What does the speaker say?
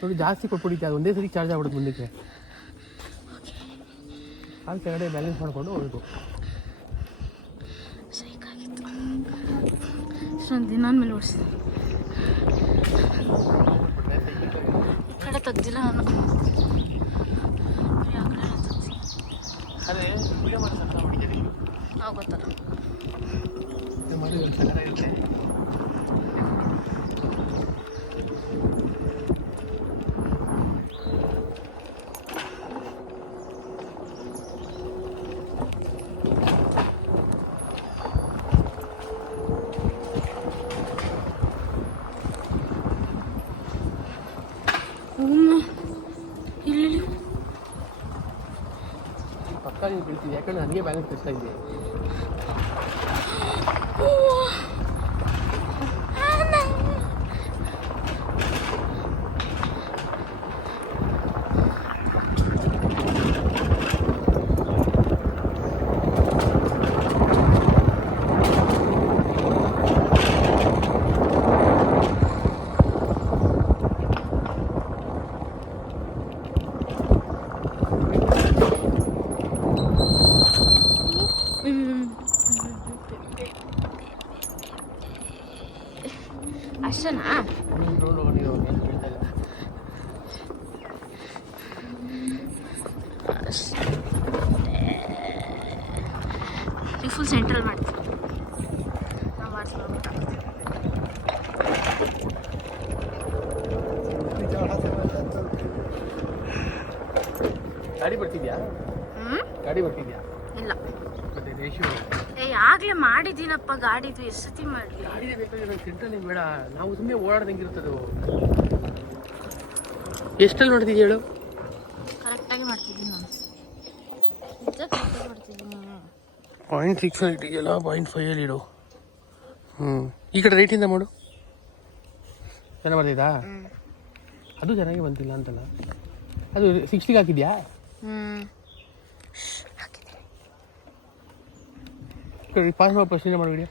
ನೋಡಿ ಜಾಸ್ತಿ ಕೊಟ್ಬಿಟ್ಟಿದ್ದೆ, ಅದು ಒಂದೇ ಸರಿ ಚಾರ್ಜ್ ಆಗ್ಬಿಡುತ್ತೆ ಮುಂದಕ್ಕೆ. ಅಲ್ಲಿ ಕೆಳಗಡೆ ಬ್ಯಾಲೆನ್ಸ್ ಮಾಡಿಕೊಂಡು ಹೋಗ್ಬೇಕು. ಇಷ್ಟೊಂದು ದಿನ ಮೇಲೆ ಓಡಿಸಿದೆ. ಈ ಕಡೆ ತೆಗ್ದಿಲ್ಲ ನಾನು. ನಾವು ಗೊತ್ತಲ್ಲ ಇಲ್ಲಿ ಪಕ್ಕ ನೀವು ಬೀಳ್ತೀವಿ, ಯಾಕಂದ್ರೆ ನನಗೆ ಬ್ಯಾಲೆನ್ಸ್ ತೆಗ್ತಾ ಇದ್ದೆ. ಅಷ್ಟನಾ? ಈ ಫುಲ್ ಸೆಂಟ್ರಲ್ ಮಾಡ್ತೀವಿ ನಾವು. ಗಾಡಿ ಬರ್ತಿದ್ಯಾ? ಗಾಡಿ ಬರ್ತಿದ್ಯಾ? ಇಲ್ಲ, ಮತ್ತೆ ರೇಷಿಯೋ ಆಗ್ಲೇ ಮಾಡಿದ್ದೀನಪ್ಪ. ಗಾಡಿದು ಎಷ್ಟು ಸತಿ ಮಾಡಲಿ? ಗಾಡಿನೇ ಬೇಕಾದ್ರೆ ಸೆಂಟ್ರಲ್ ಬೇಡ, ನಾವು ಸುಮ್ಮನೆ ಓಡಾಡ್ದಂಗಿರ್ತದೆ. ಎಷ್ಟಲ್ಲಿ ನೋಡ್ತಿದ್ಯ ಹೇಳು? ಕರೆಕ್ಟಾಗಿ ಮಾಡ್ತಿದ್ದೀನಿ ನಾನು, ನಿಜ ಕರೆಕ್ಟಾಗಿ ಮಾಡ್ತಿದ್ದೀನಿ. 0.6 ಇದೆಯಲ್ಲ, 0.5 ಇಡು. ಈ ಕಡೆ ರೈಟಿಂದ ಮಾಡು. ಚೆನ್ನಾಗಿ ಬರ್ತಿದ್ದಾ? ಅದು ಚೆನ್ನಾಗಿ ಬಂತಿಲ್ಲ ಅಂತಲ್ಲ. ಅದು 60ಗೆ ಹಾಕಿದ್ಯಾ? ಪಾಸ್ ಮಾಡೋ ಪ್ರಶ್ನೆ ಮಾಡಿ ವಿಡಿಯೋ.